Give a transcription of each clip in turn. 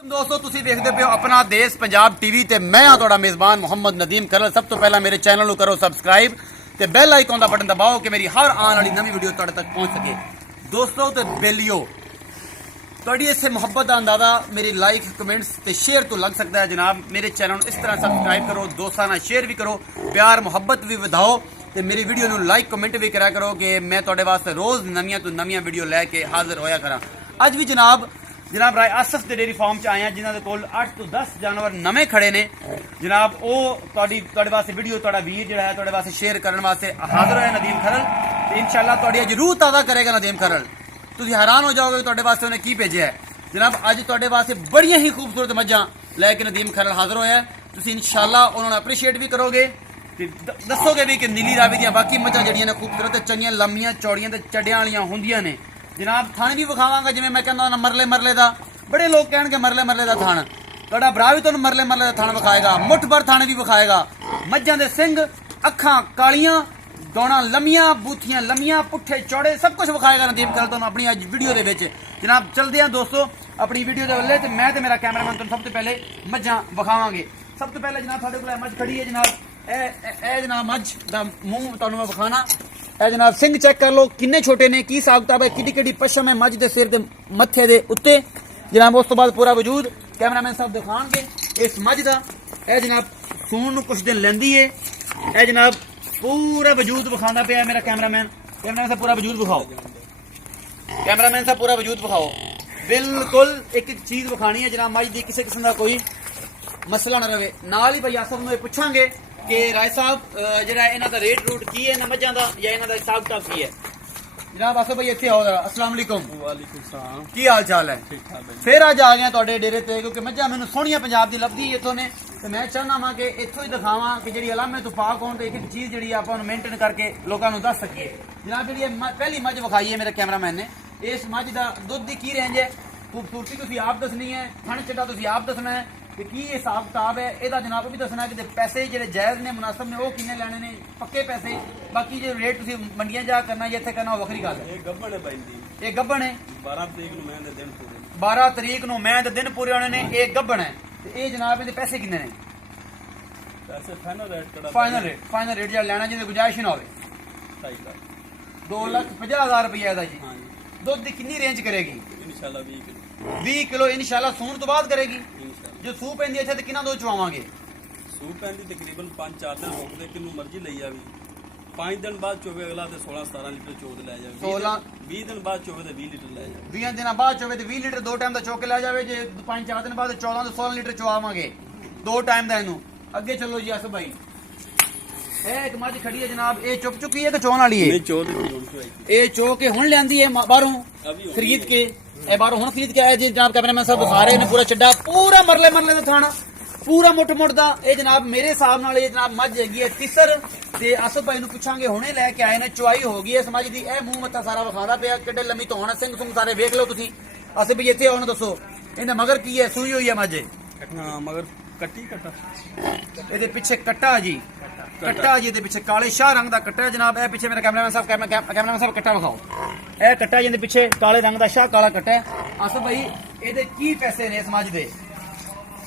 दोस्तों तुसी देखते पे हो अपना देश पंजाब टीवी ते मैं हाँ तुहाडा मेज़बान मोहम्मद नदीम करल। सब तो पहला मेरे चैनल को करो सबसक्राइब ते बेल आइकॉन का बटन दबाओ कि मेरी हर आने वाली नवी वीडियो तुहाडे तक पहुंच सके। दोस्तों ते बेलियो तुहाडी इससे मुहब्बत का अंदाजा मेरी लाइक कमेंट्स ते शेयर तो लग सकता है जनाब। मेरे चैनल को इस तरह सबसक्राइब करो, दोस्तों नाल शेयर भी करो, प्यार मुहब्बत भी वधाओ ते मेरी वीडियो नूं लाइक कमेंट भी करा करो कि मैं तुहाडे वास्ते रोज़ नवीं तो नवीं वीडियो लैके हाजिर होया करा। अज भी जनाब राय आसफ के डेयरी फार्म च आए हैं जिन्होंने कोल 8 तो 10 जानवर नवे खड़े ने जनाब। वो तुहाडे वास्ते वीडियो तुहाडा वीर जिहड़ा है तुहाडे वास्ते शेयर करने वास्ते हाजिर है नदीम खरल। तो इंशाअल्लाह तुहाडी अज रूह ताज़ा करेगा नदीम खरल। तुसीं हैरान हो जाओगे तुहाडे वास्ते उन्हें की भेजा है जनाब। अज तुहाडे वास्ते बड़ियां ही खूबसूरत मज्जां लैके नदीम खरल हाजिर होया है। तुसीं इंशाअल्लाह उन्होंने अप्रीशिएट भी करोगे दसोगे भी कि नीली रावी दी बाकी मज्जां जड़ियां ने खूबसूरत चंगियां लम्मियां चौड़ियां ते चड्डियां वालियां होंदियां ने जनाब। थान भी विखावांगा जिवें मैं कहंदा ना मरले मरले दा। बड़े लोग कहणगे मरले मरले दा थान, तुहाडा भरा भी तुहानूं मरले मरले दा थान विखाएगा, मुठ भर थान भी विखाएगा। मज्जां दे सिंग अखां कालियां दौड़ां लम्मियां बूथियां लम्मियां पुट्ठे चौड़े सब कुछ विखाएगा नदीम खरल तुहानूं अपनी अज वीडियो दे विच जनाब। चलदे हां दोस्तों अपनी वीडियो दे वल्ले ते मैं ते मेरा कैमरामैन तुहानूं सब तो पहले मज्जां विखावांगे। सब तो पहले जनाब साडे कोल मज्ज खड़ी है जनाब। ए जनाब मज्ज दा मूंह तुहानूं मैं विखाना। ए जनाब सिंह चेक कर लो किन्ने छोटे ने, की हिसाब किताब है, किड्डी किड्डी पशम है मज्ज दे सिर दे मत्थे दे उत्ते जनाब। उस तो बाद पूरा वजूद कैमरामैन साहब दिखाणगे इस मज्ज दा। ए जनाब सूण नूं कुछ दिन लैंदी है। ए जनाब पूरा वजूद विखांदा पिया मेरा कैमरामैन। कैमरामैन साहब पूरा वजूद विखाओ, कैमरामैन साहब पूरा वजूद विखाओ। बिल्कुल एक एक चीज विखानी है जनाब। मज्ज दी किसी किस्म का कोई मसला ना रहे। नाल ही भाई आसफ नूं पुछांगे कि राय साहब जरा इन्हां दा रेट रूट की है इन्हां मज्जां दा या इन्हां दा हिसाब किताब की है जनाब। आसफ भाई इत्थे आओ जरा। अस्सलाम वालेकुम। वालेकुम सलाम। की हाल चाल है? ठीक ठाक है। फिर अज आ गया तुहाडे डेरे ते क्योंकि मज्जां मैनूं सोहणियां पंजाब दी लभदी इत्थों ने ते मैं चाहना वां कि इत्थों ही दिखावां कि जिहड़ी अलामे तो पाक होण ते एक एक चीज जिहड़ी आपां नूं मेंटेन करके लोकां नूं दस सकीए जनाब। जिहड़ी पहली मज्ज विखाई है मेरे कैमरामैन ने, इस मज्ज दा दुध दी की रेंज है, खूबसूरती तुसीं आप दसनी है, थण चड्डा तुसीं आप दसना है कि की हिसाब किताब है ਇਹਦਾ जनाब भी दसना कि पैसे ਜਿਹੜੇ जायज़ ने मुनासिब ने वो किन्ने ਲੈਣੇ ਨੇ पक्के पैसे। बाकी जो रेट ਤੁਸੀਂ ਮੰਡੀਆਂ ਜਾ ਕਰਨਾ ਜਾਂ ਇੱਥੇ ਕਰਨਾ ਉਹ ਵੱਖਰੀ ਗੱਲ ਹੈ। ਇਹ ਗੱਬਣ ਹੈ ਬਾਈ ਦੀ। ਇਹ ਗੱਬਣ ਹੈ 12 ਤਰੀਕ ਨੂੰ ਮੈਂ ਦੇ ਦਿਨ ਪੂਰੇ 12 ਤਰੀਕ ਨੂੰ ਮੈਂ ਦੇ ਦਿਨ ਪੂਰੇ ਹੋਣੇ ਨੇ। ਇਹ ਗੱਬਣ ਹੈ ਤੇ ਇਹ ਜਨਾਬ ਇਹਦੇ ਪੈਸੇ ਕਿੰਨੇ ਨੇ? ਪੈਸੇ ਫਾਈਨਲ ਰੇਟ ਕਿਹੜਾ? ਫਾਈਨਲ ਰੇਟ ਜਿਹੜਾ ਲੈਣਾ ਜਿਹਦੇ ਗੁੰਜਾਇਸ਼ ਨਾ ਹੋਵੇ 2.5 ਲੱਖ 2,50,000 ਰੁਪਏ ਦਾ ਜੀ। ਹਾਂਜੀ ਦੁੱਧ ਦੀ ਕਿੰਨੀ ਰੇਂਜ ਕਰੇਗੀ? ਇਨਸ਼ਾਅੱਲਾ 20 ਕਿਲੋ 20 ਕਿਲੋ ਇਨਸ਼ਾਅੱਲਾ ਸੂਣ ਤੋਂ ਬਾਅਦ ਕਰੇਗੀ। ਇਨਸ਼ਾਅੱਲਾ ਜੋ ਸੂ ਪੈਂਦੀ ਇੱਥੇ ਤੇ ਕਿੰਨਾ ਦੋ ਚਵਾਵਾਂਗੇ? ਸੂਪ ਪੈਂਦੀ ਤਕਰੀਬਨ 5-4 ਦਿਨ ਰੁਕਦੇ ਕਿੰਨੂੰ ਮਰਜ਼ੀ ਲਈ ਜਾਵੀ। 5 ਦਿਨ ਬਾਅਦ ਚੋਵੇ ਅਗਲਾ ਤੇ 16-17 ਲੀਟਰ ਚੋਦ ਲੈ ਜਾਵੇ। 20 ਦਿਨ ਬਾਅਦ ਚੋਵੇ ਤੇ 20 ਲੀਟਰ ਲੈ ਜਾਵੇ। 20 ਦਿਨਾਂ ਬਾਅਦ ਚੋਵੇ ਤੇ 20 ਲੀਟਰ ਦੋ ਟਾਈਮ ਦਾ ਚੋ ਕੇ ਲੈ ਜਾਵੇ। ਜੇ 5-4 ਦਿਨ ਬਾਅਦ 14 ਤੋਂ 16 ਲੀਟਰ ਚਵਾਵਾਂਗੇ ਦੋ ਟਾਈਮ ਦਾ ਇਹਨੂੰ। ਅੱਗੇ ਚੱਲੋ ਜੀ ਆਸਫ ਭਾਈ। ਇਹ ਇੱਕ ਮੱਝ ਖੜੀ ਹੈ ਜਨਾਬ। ਇਹ ਚੁੱਕ ਚੁੱਕੀ ਹੈ ਕਿ ਚੋਣ ਵਾਲੀ ਹੈ? ਨਹੀਂ ਚੋਦ ਦੀ ਹੁਣ ਚੋਈ ਇਹ ਚੋ ਕੇ ਹੁਣ ਲਿਆਂਦੀ ਹੈ ਬਾਹਰੋਂ ਖਰੀਦ ਕੇ। ਇਹ ਬਾਹਰੋਂ ਹੁਣ ਖਰੀਦ ਕੇ ਆਇਆ ਜੀ ਜਨਾਬ। कैमरामैन साहब दिखा रहे ने पूरा चड्डा पूरा मरले मरले दा थाना पूरा मुठ मुठ दा। ਇਹ जनाब मेरे हिसाब नाल ਇਹ जनाब मੱਝ ਹੈਗੀ ਹੈ ਤਿਸਰ ਤੇ ਆਸਫ ਭਾਈ ਨੂੰ ਪੁੱਛਾਂਗੇ ਹੁਣੇ ਲੈ ਕੇ ਆਏ ਨੇ। ਚੁਆਈ ਹੋ ਗਈ ਇਸ ਮੱਝ ਦੀ। ਇਹ ਮੂੰਹ ਮੱਥਾ ਸਾਰਾ ਵਿਖਾਦਾ ਪਿਆ ਕਿੱਡੇ ਲੰਮੀ ਧੌਣ ਸਿੰਘ ਸੁੰਗ ਸਾਰੇ ਵੇਖ ਲਓ ਤੁਸੀਂ। ਆਸਫ ਭਾਈ ਇੱਥੇ ਆਉਣ ਦੱਸੋ ਇਹਦਾ ਮਗਰ ਕੀ ਹੈ? ਸੂਈ ਹੋਈ ਹੈ ਮੱਝ? ਹਾਂ ਮਗਰ ਕੱਟੀ ਕੱਟਾ ਇਹਦੇ ਪਿੱਛੇ ਕੱਟਾ ਜੀ, ਕੱਟਾ ਜੀ ਇਹਦੇ ਪਿੱਛੇ ਕਾਲੇ ਸ਼ਾਹ ਰੰਗ ਦਾ ਕੱਟਾ ਹੈ ਜਨਾਬ। ਇਹ ਪਿੱਛੇ ਮੇਰਾ कैमरामैन साहब ਕੱਟਾ ਵਿਖਾਓ। ਇਹ ਕੱਟਾ ਜਿਹਦੇ ਪਿੱਛੇ ਕਾਲੇ ਰੰਗ ਦਾ ਸ਼ਾਹ ਕਾਲਾ ਕੱਟਾ ਹੈ। ਆਸਫ ਭਾਈ ਇਹਦੇ ਕੀ ਪੈਸੇ ਨੇ ਇਸ ਮੱਝ ਦੇ?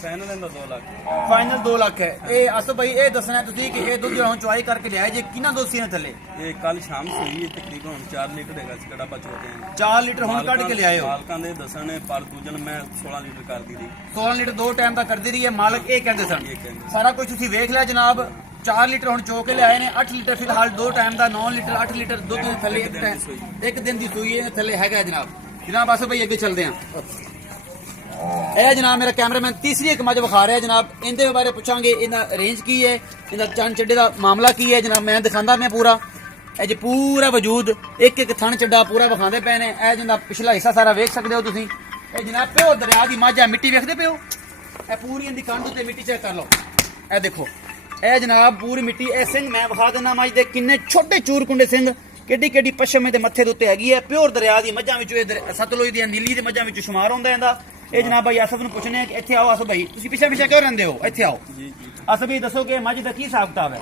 ਫਾਈਨਲ ਇਹਦਾ 2 ਲੱਖ ਫਾਈਨਲ 2 ਲੱਖ ਹੈ। ਇਹ ਆਸਫ ਭਾਈ ਇਹ ਦੱਸਣਾ ਤੁਸੀਂ ਕਿ ਇਹ ਦੁੱਧ ਜਿਹੜਾ ਹੁਣ ਚੁਆਈ ਕਰਕੇ ਲਿਆਏ ਜੇ ਕਿੰਨਾ ਦੋਸੀ ਨੇ ਥੱਲੇ? ਇਹ ਕੱਲ ਸ਼ਾਮ ਸੂਈ ਹੈ ਤਕਰੀਬਨ ਹੁਣ 4 ਲੀਟਰ ਹੈਗਾ ਸੀ ਕਿਹੜਾ ਬਚੋਦੇ ਆ। 4 ਲੀਟਰ ਹੁਣ ਕੱਢ ਕੇ ਲਿਆਏ ਹੋ? ਮਾਲਕਾਂ ਦੇ ਦੱਸਣ ਪਰ ਦੂਜਨ ਮੈਂ 16 ਲੀਟਰ ਕਰਦੀ ਰਹੀ। 16 ਲੀਟਰ ਦੋ ਟਾਈਮ ਦਾ ਕਰਦੀ ਰਹੀ ਹੈ ਮਾਲਕ ਇਹ ਕਹਿੰਦੇ ਸਨ। ਇਹ ਕਹਿੰਦੇ ਸਾਰਾ ਕੁਝ ਤੁਸੀਂ ਵੇਖ ਲਿਆ ਜਨਾਬ। 4 ਲੀਟਰ ਹੁਣ ਚੋ ਕੇ ਲਿਆਏ ਨੇ। 8 ਲੀਟਰ ਫਿਲਹਾਲ ਦੋ ਟਾਈਮ ਦਾ 9 ਲੀਟਰ 8 ਲੀਟਰ ਦੁੱਧ ਦੇ ਥੱਲੇ ਇੱਕ ਦਿਨ ਦੀ ਸੂਈ ਹੈ ਥੱਲੇ ਹੈਗਾ ਜਨਾਬ। ਆਸਫ ਭਾਈ ਅੱਗੇ ਚੱਲਦੇ ਹਾਂ। ਇਹ ਜਨਾਬ ਮੇਰਾ कैमरामैन तीसरी एक मੱਝ ਵਿਖਾ ਰਿਹਾ ਜਨਾਬ। ਇਹਦੇ ਬਾਰੇ ਪੁੱਛਾਂਗੇ ਇਹਦਾ ਰੇਂਜ ਕੀ ਹੈ, ਇਹਦਾ ਚੰਨ ਚੱਡੇ ਦਾ ਮਾਮਲਾ ਕੀ ਹੈ ਜਨਾਬ। ਮੈਂ ਦਿਖਾਉਂਦਾ ਮੈਂ ਪੂਰਾ ਇਹ ਜੇ ਪੂਰਾ ਵਜੂਦ ਇੱਕ ਇੱਕ ਥਣ ਚੱਡਾ ਪੂਰਾ ਵਿਖਾਉਂਦੇ ਪਏ ਨੇ। ਇਹ ਜਨਾਬ ਪਿਛਲਾ ਹਿੱਸਾ ਸਾਰਾ ਵੇਖ ਸਕਦੇ ਹੋ ਤੁਸੀਂ। ਇਹ ਜਨਾਬ ਪਿਓ ਦਰਿਆ ਦੀ ਮੱਝ ਹੈ। ਮਿੱਟੀ ਵੇਖਦੇ ਪਿਓ? ਇਹ ਪੂਰੀ ਇਹਦੀ ਕੰਧ ਉੱਤੇ ਮਿੱਟੀ ਚੈੱਕ ਕਰ ਲਓ। ਇਹ ਦੇਖੋ ਇਹ ਜਨਾਬ ਪੂਰੀ ਮਿੱਟੀ। ਇਹ ਸਿੰਘ ਮੈਂ ਵਿਖਾ ਦਿੰਦਾ ਮੱਝ ਦੇ ਕਿੰਨੇ ਛੋਟੇ ਚੂਰ ਕੁੰਡੇ ਸਿੰਘ ਕਿੱਡੀ ਕਿੱਡੀ ਪਸ਼ਮ ਇਹਦੇ ਮੱਥੇ ਦੇ ਉੱਤੇ ਹੈਗੀ ਹੈ। ਪਿਓਰ ਦਰਿਆ ਦੀ ਮੱਝਾਂ ਵਿੱਚੋਂ ਇਹ ਸਤਲੁਜ ਦੀਆਂ ਨੀਲੀ ਦੇ ਮੱਝਾਂ ਵਿੱਚੋਂ ਸ਼ੁਮਾਰ ਹੁੰਦਾ ਇਹਦਾ। ਇਹ ਜਨਾਬ ਭਾਈ ਆਸਫ ਨੂੰ ਪੁੱਛਣੇ ਕਿ ਇੱਥੇ ਆਓ। ਆਸਫ ਭਾਈ ਤੁਸੀਂ ਪਿੱਛੇ ਪਿੱਛੇ ਕਿਉਂ ਰਹਿੰਦੇ ਹੋ? ਇੱਥੇ ਆਓ। ਜੀ ਜੀ ਆਸਫ ਭਾਈ ਦੱਸੋ ਕਿ ਮੱਝ ਦਾ ਕੀ ਹਿਸਾਬ ਕਿਤਾਬ ਹੈ?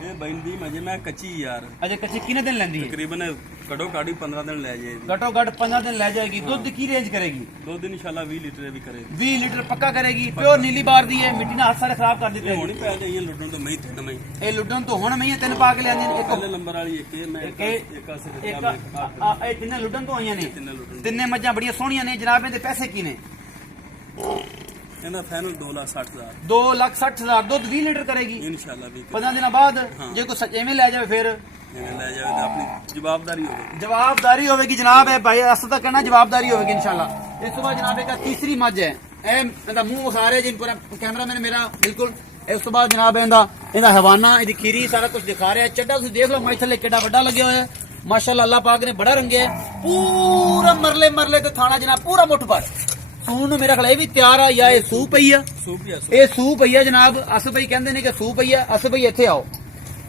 ਇਹ ਬੈਂਦੀ ਮਜੇ ਮੈਂ ਕੱਚੀ ਯਾਰ ਅਜੇ ਕੱਚੀ ਕਿੰਨੇ ਦਿਨ ਲੈਂਦੀ ਹੈ? ਤਕਰੀਬਨ ਘੜੋ ਘਾੜੀ 15 ਦਿਨ ਲੈ ਜਾਏਗੀ। ਘਟੋ ਘਟ 15 ਦਿਨ ਲੈ ਜਾਏਗੀ। ਦੁੱਧ ਕੀ ਰੇਂਜ ਕਰੇਗੀ? ਦੁੱਧ ਇਨਸ਼ਾਅੱਲਾ 20 ਲੀਟਰ ਵੀ ਕਰੇਗੀ। 20 ਲੀਟਰ ਪੱਕਾ ਕਰੇਗੀ। ਪਿਓਰ ਨੀਲੀ ਬਾਰ ਦੀ ਹੈ, ਮਿੱਟੀ ਨਾਲ ਹੱਥ ਸਾਰੇ ਖਰਾਬ ਕਰ ਦਿੱਤੇ। ਹੁਣ ਹੀ ਪੈ ਜਾਈਏ ਲੁੱਡਣ ਤੋਂ ਮੈਂ ਤੇ ਮੈਂ ਇਹ ਲੁੱਡਣ ਤੋਂ ਹੁਣ ਮੈਂ ਤਿੰਨ ਪਾ ਕੇ ਲਿਆਂਦੀਆਂ ਨੇ। ਪਹਿਲੇ ਨੰਬਰ ਵਾਲੀ ਇੱਕ ਇਹ ਮੈਂ ਇੱਕ ਆਸੇ ਤੇ ਇਹ ਤਿੰਨੇ ਲੁੱਡਣ ਤੋਂ ਆਈਆਂ ਨੇ। ਤਿੰਨੇ ਲੁੱਡਣ। ਤਿੰਨੇ ਮੱਝਾਂ ਬੜੀਆਂ ਸੋਹਣੀਆਂ ਨੇ ਜਨਾਬ। ਇਹਦੇ ਪੈਸੇ ਕੀ ਨੇ? ਇਹਦਾ ਫਾਈਨਲ 2,60,000 2,60,000 ਦੁੱਧ 20 ਲੀਟਰ ਕਰੇਗੀ ਇਨਸ਼ਾਅੱਲਾ ਵੀ 15 ਦਿਨਾਂ ਬਾਅਦ। ਜੇ ਕੋਈ ਸੱਚੇਵੇਂ ਲੈ ਜਾਵੇ ਫਿਰ ਇਹਨੇ ਲੈ ਜਾਵੇ ਤਾਂ ਆਪਣੀ ਜਵਾਬਦਾਰੀ ਹੋਵੇ। ਜਵਾਬਦਾਰੀ ਹੋਵੇਗੀ ਜਨਾਬ। ਇਹ ਭਾਈ ਅਸਲ ਤਾਂ ਕਹਿਣਾ ਜਵਾਬਦਾਰੀ ਹੋਵੇਗੀ ਇਨਸ਼ਾਅੱਲਾ। ਇਸ ਤੋਂ ਬਾਅਦ ਜਨਾਬ ਇੱਕ ਤੀਸਰੀ ਮੱਝ ਹੈ। ਇਹ ਇਹਦਾ ਮੂੰਹ ਵਿਖਾ ਰਿਹਾ ਜੀ ਪੂਰਾ ਕੈਮਰਾਮੈਨ ਮੇਰਾ ਬਿਲਕੁਲ। ਇਸ ਤੋਂ ਬਾਅਦ ਜਨਾਬ ਇਹਦਾ ਹਵਾਨਾ, ਇਹਦੀ ਖੀਰੀ ਸਾਰਾ ਕੁਝ ਦਿਖਾ ਰਿਹਾ। ਚੱਡਾ ਤੁਸੀਂ ਦੇਖ ਲਓ ਮੱਝ ਥੱਲੇ ਕਿੱਡਾ ਵੱਡਾ ਲੱਗਿਆ ਹੋਇਆ ਹੈ ਮਾਸ਼ਾਅੱਲਾ। ਅੱਲਾਹ ਪਾਕ ਨੇ ਬੜਾ ਰੰਗਿਆ ਹੈ। ਪੂਰਾ ਮਰਲੇ ਤੇ ਥਾਣਾ ਜਨਾਬ ਪੂਰਾ ਮੁੱਠ ਭਰ। ਸੂਣ ਨੂੰ ਮੇਰਾ ਖਿਆਲ ਇਹ ਵੀ ਤਿਆਰ ਆ ਜਾਂ ਇਹ ਸੂ ਪਈ ਆ? ਇਹ ਸੂ ਪਈ ਆ ਜਨਾਬ। ਅਸ ਭਾਈ ਕਹਿੰਦੇ ਨੇ ਕਿ ਸੂ ਪਈ ਆ। ਅਸ ਭਾਈ ਇੱਥੇ ਆਓ।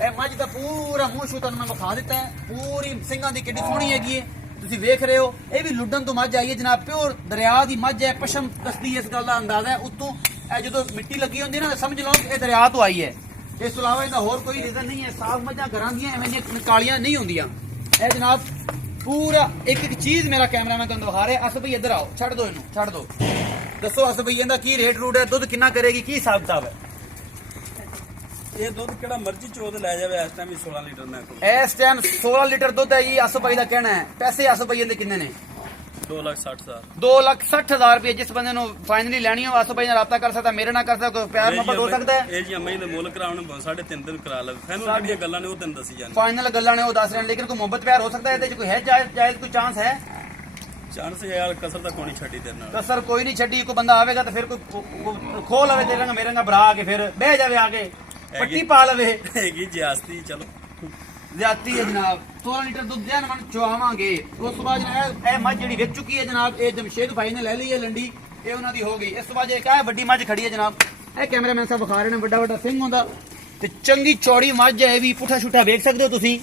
ਇਹ ਮੱਝ ਦਾ ਪੂਰਾ ਮੂੰਹ ਸ਼ੂ ਤੁਹਾਨੂੰ ਮੈਂ ਵਿਖਾ ਦਿੱਤਾ ਹੈ। ਪੂਰੀ ਸਿੰਘਾਂ ਦੀ ਕਿੱਡੀ ਸੋਹਣੀ ਹੈਗੀ ਹੈ ਤੁਸੀਂ ਵੇਖ ਰਹੇ ਹੋ। ਇਹ ਵੀ ਲੁੱਡਣ ਤੋਂ ਮੱਝ ਆਈ ਹੈ ਜਨਾਬ। ਪਿਓਰ ਦਰਿਆ ਦੀ ਮੱਝ ਹੈ। ਪਸ਼ਮ ਕਸਦੀ ਇਸ ਗੱਲ ਦਾ ਅੰਦਾਜ਼ਾ ਹੈ। ਉੱਤੋਂ ਇਹ ਜਦੋਂ ਮਿੱਟੀ ਲੱਗੀ ਹੁੰਦੀ ਨਾ ਸਮਝ ਲਓ ਇਹ ਦਰਿਆ ਤੋਂ ਆਈ ਹੈ। ਇਸ ਤੋਂ ਇਲਾਵਾ ਇਹਦਾ ਹੋਰ ਕੋਈ ਰੀਜ਼ਨ ਨਹੀਂ ਹੈ। ਸਾਫ ਮੱਝਾਂ ਘਰਾਂ ਦੀਆਂ ਐਵੇਂ ਦੀਆਂ ਕਾਲੀਆਂ ਨਹੀਂ ਹੁੰਦੀਆਂ। ਇਹ ਜਨਾਬ ਪੂਰਾ ਇੱਕ ਚੀਜ਼ ਮੇਰਾ ਕੈਮਰਾਮੈਨ ਤੁਹਾਨੂੰ ਦਿਖਾ ਰਿਹਾ। ਅਸ ਭਾਈ ਇੱਧਰ ਆਓ। ਛੱਡ ਦਿਓ ਇਹਨੂੰ, ਛੱਡ ਦਿਓ। ਦੱਸੋ ਅਸ ਭਾਈ ਇਹਦਾ ਕੀ ਰੇਟ ਰੂਟ ਹੈ? ਦੁੱਧ ਕਿੰਨਾ ਕਰੇਗੀ? ਕੀ ਹਿਸਾਬ ਕਿਤਾਬ ਹੈ? ਇਹ ਦੁੱਧ ਕਿਹੜਾ ਮਰਜ਼ੀ ਚੋਦ ਲੈ ਜਾਵੇ। ਇਸ ਟਾਈਮ ਵੀ 16 ਲੀਟਰ ਮੈਂ ਕੋਲ। ਇਸ ਟਾਈਮ 16 ਲੀਟਰ ਦੁੱਧ ਹੈ ਜੀ। ਅਸ ਭਾਈ ਦਾ ਕਹਿਣਾ ਹੈ। ਪੈਸੇ ਅਸ ਭਾਈ ਦੇ ਕਿੰਨੇ ਨੇ? 2,60,000 2,60,000 ਰੁਪਏ। ਜਿਸ ਬੰਦੇ ਨੂੰ ਫਾਈਨਲੀ ਲੈਣੀ ਹੋ ਅਸ ਭਾਈ ਨਾਲ ਰਾਬਤਾ ਕਰ ਸਕਦਾ, ਮੇਰੇ ਨਾਲ ਕਰ ਸਕਦਾ, ਕੋਈ ਪਿਆਰ ਮੁਹੱਬਤ ਹੋ ਸਕਦਾ ਹੈ। ਇਹ ਜੀ ਅੰਮਾ ਦੇ ਮੁੱਲ ਕਰਾਉਣ 3.5 ਦਿਨ ਕਰਾ ਲਵੇ। ਫਾਈਨਲ ਜਿਹੜੀਆਂ ਗੱਲਾਂ ਨੇ ਉਹ ਤੈਨੂੰ ਦੱਸੀ ਜਾਣ। ਫਾਈਨਲ ਗੱਲਾਂ ਨੇ ਉਹ ਦੱਸ ਰਹੇ ਨੇ। ਲੇਕਿਨ ਕੋਈ ਮੁਹੱਬਤ ਪਿਆਰ ਹੋ ਸਕਦਾ ਹੈ ਇਹਦੇ ਚ? ਕੋਈ ਹੈ ਜਾਇਜ਼ ਕੋਈ ਚਾਂਸ ਹੈ? ਚਾਂਸ ਯਾਰ ਕਸਰ ਤਾਂ ਕੋਈ ਨਹੀਂ ਛੱਡੀ ਤੇਰੇ ਨਾਲ। ਕਸਰ ਕੋਈ ਨਹੀਂ ਛੱਡੀ। ਕੋਈ ਬੰਦਾ ਆਵੇਗਾ ਤਾਂ ਫਿਰ ਕੋਈ ਖੋਲ ਲਵੇ ਤੇਰੇ ਨਾਲ ਮੇਰੇ ਨਾਲ ਭਰਾ ਕੇ ਫਿਰ ਬਹਿ ਜਾਵੇ ਆ ਕੇ ਪੱਟੀ ਪਾ ਲਵੇ। ਹੈਗੀ ਜਿਆਸਤੀ ਚਲੋ ਜ਼ਿਆਦਤੀ ਹੈ ਜਨਾਬ। 16 ਲੀਟਰ ਦੁੱਧ ਦੇ ਮਨ ਚੁਆਵਾਂਗੇ। ਉਸ ਤੋਂ ਬਾਅਦ ਜਨਾਬ ਇਹ ਮੱਝ ਜਿਹੜੀ ਵਿਕ ਚੁੱਕੀ ਹੈ ਜਨਾਬ। ਇਹ ਜਮਸ਼ੇਦ ਭਾਈ ਨੇ ਲੈ ਲਈ ਹੈ ਲੰਡੀ। ਇਹ ਉਹਨਾਂ ਦੀ ਹੋ ਗਈ। ਇਸ ਤੋਂ ਬਾਅਦ ਇੱਕ ਹੈ ਵੱਡੀ ਮੱਝ ਖੜੀ ਹੈ ਜਨਾਬ। ਇਹ ਕੈਮਰਾਮੈਨ ਸਾਹਿਬ ਵਿਖਾ ਰਹੇ ਨੇ। ਵੱਡਾ ਵੱਡਾ ਸਿੰਘ ਹੁੰਦਾ ਤੇ ਚੰਗੀ ਚੌੜੀ ਮੱਝ ਹੈ। ਇਹ ਵੀ ਪੁੱਠਾ ਛੁੱਠਾ ਵੇਖ ਸਕਦੇ ਹੋ ਤੁਸੀਂ।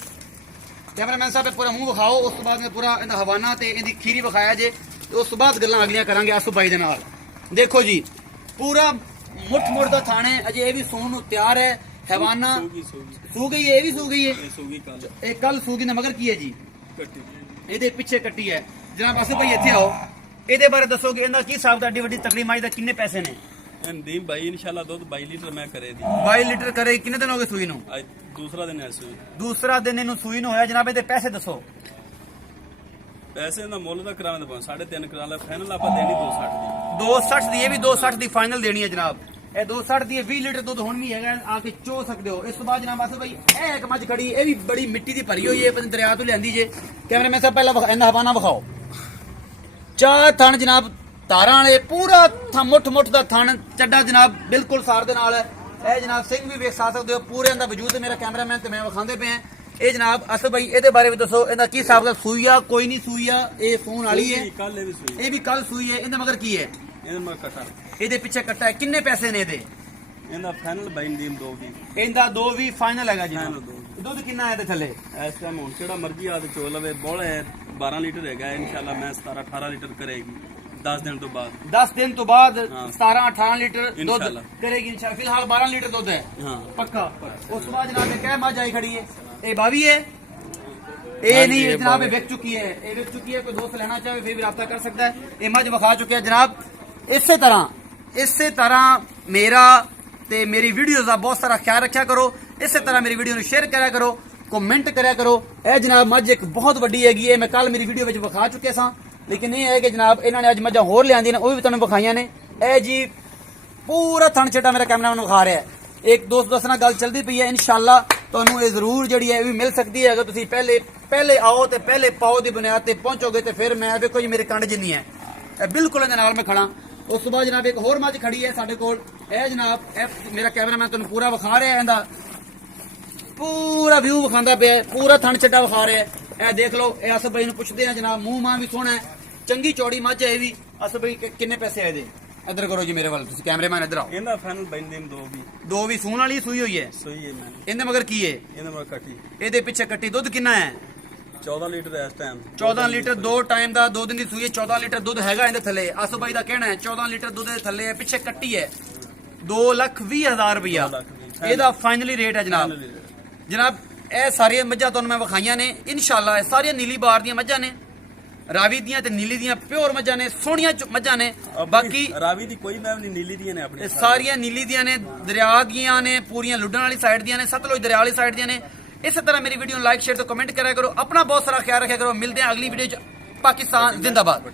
ਕੈਮਰਾਮੈਨ ਸਾਹਿਬ ਪੂਰਾ ਮੂੰਹ ਵਿਖਾਓ। ਉਸ ਤੋਂ ਬਾਅਦ ਮੈਂ ਪੂਰਾ ਇਹਦਾ ਹਵਾਨਾ ਤੇ ਇਹਦੀ ਖੀਰੀ ਵਿਖਾਇਆ ਜੇ। ਤੇ ਉਸ ਤੋਂ ਬਾਅਦ ਗੱਲਾਂ ਅਗਲੀਆਂ ਕਰਾਂਗੇ ਆਸੂ ਭਾਈ ਦੇ ਨਾਲ। ਦੇਖੋ ਜੀ ਪੂਰਾ ਮੁੱਠ ਦਾ ਥਾਣੇ ਅਜੇ ਇਹ ਵੀ ਸੌਣ ਨੂੰ ਤਿਆਰ ਹੈ। ਹਵਾਨਾ ਸੂ ਗਈ ਹੈ। ਇਹ ਵੀ ਸੂ ਗਈ ਹੈ। ਇਹ ਕੱਲ ਸੂ ਗਈ ਨਾ ਮਗਰ ਕੀ ਹੈ ਜੀ? ਇਹਦੇ ਪਿੱਛੇ ਕੱਟੀ ਹੈ ਜਨਾਬ। ਆਸੂ ਭਾਈ ਇੱਥੇ ਆਓ। ਇਹਦੇ ਬਾਰੇ ਦੱਸੋਗੇ ਇਹਦਾ ਕੀ ਹਿਸਾਬ? ਤੁਹਾਡੀ ਵੱਡੀ ਤਕੜੀ ਮੱਝ ਦਾ ਕਿੰਨੇ ਪੈਸੇ ਨੇ? ਨਦੀਮ ਭਾਈ ਇਨਸ਼ਾਅੱਲਾ ਦੁੱਧ 22 ਲੀਟਰ ਮੈਂ ਕਰੇ ਦੀ। 22 ਲੀਟਰ ਕਰੇ। ਕਿੰਨੇ ਦਿਨ ਹੋ ਗਏ ਸੂਈ ਨੂੰ? ਅੱਜ ਦੂਸਰਾ ਦਿਨ ਹੈ ਸੂਈ। ਦੂਸਰਾ ਦਿਨ ਇਹਨੂੰ ਸੂਈ ਨੂੰ ਹੋਇਆ ਜਨਾਬ। ਇਹਦੇ ਪੈਸੇ ਦੱਸੋ। ਪੈਸੇ ਦਾ ਮੁੱਲ ਤਾਂ ਕਰਾਉਣਾ ਤਾਂ 3.5 ਕਰਾ ਲੈ। ਫਾਈਨਲ ਆਪਾਂ ਦੇਣੀ 260 ਦੀ। 260 ਦੀ। ਇਹ ਵੀ 260 ਦੀ ਫਾਈਨਲ ਦੇਣੀ ਹੈ ਜਨਾਬ। ਇਹ 260 ਦੀ 20 ਲੀਟਰ ਦੁੱਧ ਹੁਣ ਵੀ ਹੈਗਾ। ਆ ਕੇ ਚੋ ਸਕਦੇ ਹੋ। ਇਸ ਤੋਂ ਬਾਅਦ ਜਨਾਬ ਆਸੂ ਭਾਈ ਇਹ ਇੱਕ ਮੱਝ ਖੜੀ। ਇਹ ਵੀ ਬੜੀ ਮਿੱਟੀ ਦੀ ਭਰੀ ਹੋਈ ਹੈ। ਪਰ ਦਰਿਆ ਤੋਂ ਲਿਆਂਦੀ ਜੇ। ਕੈਮਰਾਮੈਨ ਸਾਹਿਬ ਪਹਿਲਾਂ ਇਹਦਾ ਹਵਾਨਾ ਵਿਖਾਓ। ਚਾਰ ਥਣ ਜਨਾਬ ਤਾਰਾਂ ਵਾਲੇ। ਪੂਰਾ ਮੁੱਠ ਦਾ ਥਣ ਚੱਡਾ ਜਨਾਬ ਬਿਲਕੁਲ ਸਾਰ ਦੇ ਨਾਲ ਹੈ। ਇਹ ਜਨਾਬ ਸਿੰਘ ਵੀ ਵੇਖ ਸਕਦੇ ਹੋ। ਪੂਰੇ ਦਾ ਵਜੂਦ ਮੇਰਾ ਕੈਮਰਾਮੈਨ ਤੇ ਮੈਂ ਵਿਖਾਉਂਦੇ ਪਏ ਹਾਂ। ਇਹ ਜਨਾਬ ਅਸਲ ਭਾਈ ਇਹਦੇ ਬਾਰੇ ਵੀ ਦੱਸੋ। ਇਹਦਾ ਕੀ ਹਿਸਾਬ ਦਾ? ਸੂਈ ਆ ਕੋਈ ਨਹੀਂ ਸੂਈ ਆ? ਇਹ ਫੋਨ ਵਾਲੀ ਹੈ। ਇਹ ਵੀ ਕੱਲ ਸੂਈ ਹੈ। ਇਹਦੇ ਮਗਰ ਕੀ ਹੈ? ਇਹਦੇ ਮਗਰ ਕਟਾ। ਇਹਦੇ ਪਿੱਛੇ ਕੱਟਾ ਹੈ। ਕਿੰਨੇ ਪੈਸੇ ਨੇ ਇਹਦੇ? ਇਹਦਾ ਫਾਈਨਲ 22 ਦੀ 2 ਦੀ। ਇਹਦਾ 2 ਵੀ ਫਾਈਨਲ ਹੈਗਾ ਜੀ। ਫਾਈਨਲ 2। ਦੁੱਧ ਕਿੰਨਾ ਹੈ ਇਹਦੇ ਥੱਲੇ? ਇਸ ਟਾਈਮ ਹੁਣ ਕਿਹੜਾ ਮਰਜ਼ੀ ਆ ਤੇ ਚੋ ਲਵੇ। ਬੋਲ ਹੈ 12 ਲੀਟਰ ਹੈਗਾ। ਇਨਸ਼ਾਅੱਲਾ ਮੈਂ 17-18 ਲੀਟਰ ਕਰੇਗੀ 10 ਦਿਨ ਤੋਂ ਬਾਅਦ। 10 ਦਿਨ ਤੋਂ ਬਾਅਦ 17-18 ਲੀਟਰ ਦੁੱਧ ਇਨਸ਼ਾਅੱਲਾ ਕਰੇਗੀ ਇਨਸ਼ਾਅੱਲਾ। ਫਿਲਹਾਲ 12 ਲੀਟਰ ਦੁੱਧ ਹੈ ਹਾਂ ਪੱਕਾ। ਉਸ ਤੋਂ ਬਾਅਦ ਜਨਾਬ ਕਹਿ ਮੱਝ ਆਈ ਖੜੀ ਹੈ। ਇਹ ਬਾਵੀ ਹੈ। ਇਹ ਨਹੀਂ ਜਨਾਬ ਇਹ ਵਿਕ ਚੁੱਕੀ ਹੈ। ਇਹ ਵਿਕ ਚੁੱਕੀ ਹੈ। ਕੋਈ ਦੋਸਤ ਲੈਣਾ ਚਾਹੇ ਫਿਰ ਵੀ ਰਾਬਤਾ ਕਰ ਸਕਦਾ ਹੈ। ਇਹ ਮੱਝ ਵਿਖਾ ਚੁੱਕਿਆ ਜਨਾਬ। ਇਸੇ ਤਰ੍ਹਾਂ ਮੇਰਾ ਤੇ ਮੇਰੀ ਵੀਡੀਓਜ਼ ਦਾ ਬਹੁਤ ਸਾਰਾ ਖਿਆਲ ਰੱਖਿਆ ਕਰੋ। ਇਸੇ ਤਰ੍ਹਾਂ ਮੇਰੀ ਵੀਡੀਓ ਨੂੰ ਸ਼ੇਅਰ ਕਰਿਆ ਕਰੋ, ਕਮੈਂਟ ਕਰਿਆ ਕਰੋ। ਇਹ ਜਨਾਬ ਮੱਝ ਇੱਕ ਬਹੁਤ ਵੱਡੀ ਹੈਗੀ ਹੈ। ਮੈਂ ਕੱਲ ਮੇਰੀ ਵੀਡੀਓ ਵਿੱਚ ਵਿਖਾ ਚੁੱਕਿਆ ਸਾਂ। ਲੇਕਿਨ ਇਹ ਹੈ ਕਿ ਜਨਾਬ ਇਹਨਾਂ ਨੇ ਅੱਜ ਮੱਝਾਂ ਹੋਰ ਲਿਆਂਦੀਆਂ ਨੇ ਉਹ ਵੀ ਤੁਹਾਨੂੰ ਵਿਖਾਈਆਂ ਨੇ। ਇਹ ਜੀ ਪੂਰਾ ਥਣ ਛੱਟਾ ਮੇਰਾ ਕੈਮਰਾਮੈਨ ਵਿਖਾ ਰਿਹਾ ਹੈ। ਇੱਕ ਦੋਸਤ ਦੱਸਣਾ ਗੱਲ ਚੱਲਦੀ ਪਈ ਹੈ। ਇਨਸ਼ਾਅੱਲਾ ਤੁਹਾਨੂੰ ਇਹ ਜ਼ਰੂਰ ਜਿਹੜੀ ਹੈ ਇਹ ਵੀ ਮਿਲ ਸਕਦੀ ਹੈ। ਅਗਰ ਤੁਸੀਂ ਪਹਿਲੇ ਆਓ ਤੇ ਪਹਿਲੇ ਪਾਓ ਦੀ ਬੁਨਿਆਦ ਤੇ ਪਹੁੰਚੋਗੇ ਤੇ ਫਿਰ ਮੈਂ ਵੇਖੋ ਜੀ ਮੇਰੇ ਕੰਡ ਜਿੰਨੀ ਹੈ। ਇਹ ਬਿਲਕੁਲ ਇਹਦੇ ਨਾਲ ਮੈਂ ਖੜਾ। ਉਸ ਤੋਂ ਬਾਅਦ ਜਨਾਬ ਇੱਕ ਹੋਰ ਮੱਝ ਖੜੀ ਹੈ ਸਾਡੇ ਕੋਲ। ਇਹ ਜਨਾਬ ਇਹ ਮੇਰਾ ਕੈਮਰਾਮੈਨ ਤੁਹਾਨੂੰ ਪੂਰਾ ਵਿਖਾ ਰਿਹਾ। ਇਹਦਾ ਪੂਰਾ ਵਿਊ ਵਿਖਾਉਂਦਾ ਪਿਆ। ਪੂਰਾ ਥਣ ਛੱਡਾ ਵਿਖਾ ਰਿਹਾ। ਇਹ ਦੇਖ ਲਓ। ਇਹ ਅਸਲ ਭਾਈ ਨੂੰ ਪੁੱਛਦੇ ਆ ਜਨਾਬ। ਮੂੰਹ ਮਾਂ ਵੀ ਸੋਹਣਾ ਹੈ। ਚੰਗੀ ਚੌੜੀ ਮੱਝ ਹੈ ਇਹ ਵੀ। ਅਸਲ ਭਾਈ ਕਿੰਨੇ ਪੈਸੇ ਆਏ ਦੇ? ਇੱਧਰ ਕਰੋ ਜੀ ਮੇਰੇ ਵੱਲ। ਤੁਸੀਂ ਕੈਮਰਾਮੈਨ ਇੱਧਰ ਆਓ। ਇਹਦਾ ਫਾਈਨਲ 22 ਦਿਨ 2 ਵੀ ਸੂਣ ਵਾਲੀ ਸੂਈ ਹੋਈ ਹੈ। ਸੂਈ ਹੈ ਮੈਂ। ਇਹਦੇ ਮਗਰ ਕੀ ਹੈ? ਇਹਦੇ ਮਗਰ ਕੱਟੀ। ਇਹਦੇ ਪਿੱਛੇ ਕੱਟੀ। ਦੁੱਧ ਕਿੰਨਾ ਹੈ? 14 ਲੀਟਰ ਇਸ ਟਾਈਮ। 14 ਲੀਟਰ 2 ਟਾਈਮ ਦਾ 2 ਦਿਨ ਦੀ ਸੂਈ ਹੈ। 14 ਲੀਟਰ ਦੁੱਧ ਹੈਗਾ ਇਹਦੇ ਥੱਲੇ। ਆਸੂ ਭਾਈ ਦਾ ਕਹਿਣਾ ਹੈ 14 ਲੀਟਰ ਦੁੱਧ ਦੇ ਥੱਲੇ ਹੈ। ਪਿੱਛੇ ਕੱਟੀ ਹੈ। 2,20,000 ਰੁਪਇਆ ਇਹਦਾ ਫਾਈਨਲੀ ਰੇਟ ਹੈ ਜਨਾਬ। ਜਨਾਬ ਇਹ ਸਾਰੀਆਂ ਮੱਝਾਂ ਤੁਹਾਨੂੰ ਮੈਂ ਵਿਖਾਈਆਂ ਨੇ ਇਨਸ਼ਾਅੱਲਾ ਇਹ ਸਾਰੀਆਂ ਨੀਲੀ ਬਾਰ ਦੀਆਂ ਮੱਝਾਂ ਨੇ ਰਾਵੀ ਦੀਆਂ ਤੇ ਨੀਲੀ ਦੀਆਂ ਪਿਓਰ ਮੱਝਾਂ ਨੇ ਸੋਹਣੀਆਂ ਮੱਝਾਂ ਨੇ ਬਾਕੀ ਰਾਵੀ ਦੀ ਕੋਈ ਮੈਂ ਨਹੀਂ ਨੀਲੀ ਦੀਆਂ ਨੇ ਇਹ ਆਪਣੀ ਸਾਰੀਆਂ ਨੀਲੀ ਦੀਆਂ ਨੇ ਦਰਿਆ ਦੀਆਂ ਨੇ ਪੂਰੀਆਂ ਲੁੱਡਣ ਵਾਲੀ ਸਾਈਡ ਦੀਆਂ ਨੇ ਸਤਲੁਜ ਦਰਿਆ ਵਾਲੀ ਸਾਈਡ ਦੀਆਂ ਨੇ ਇਸੇ ਤਰ੍ਹਾਂ ਮੇਰੀ ਵੀਡੀਓ ਨੂੰ ਲਾਈਕ ਸ਼ੇਅਰ ਤੇ ਕਮੈਂਟ ਕਰਿਆ ਕਰੋ ਆਪਣਾ ਬਹੁਤ ਸਾਰਾ ਖਿਆਲ ਰੱਖਿਆ ਕਰੋ ਮਿਲਦੇ ਹਾਂ ਅਗਲੀ ਵੀਡੀਓ 'ਚ ਪਾਕਿਸਤਾਨ ਜ਼ਿੰਦਾਬਾਦ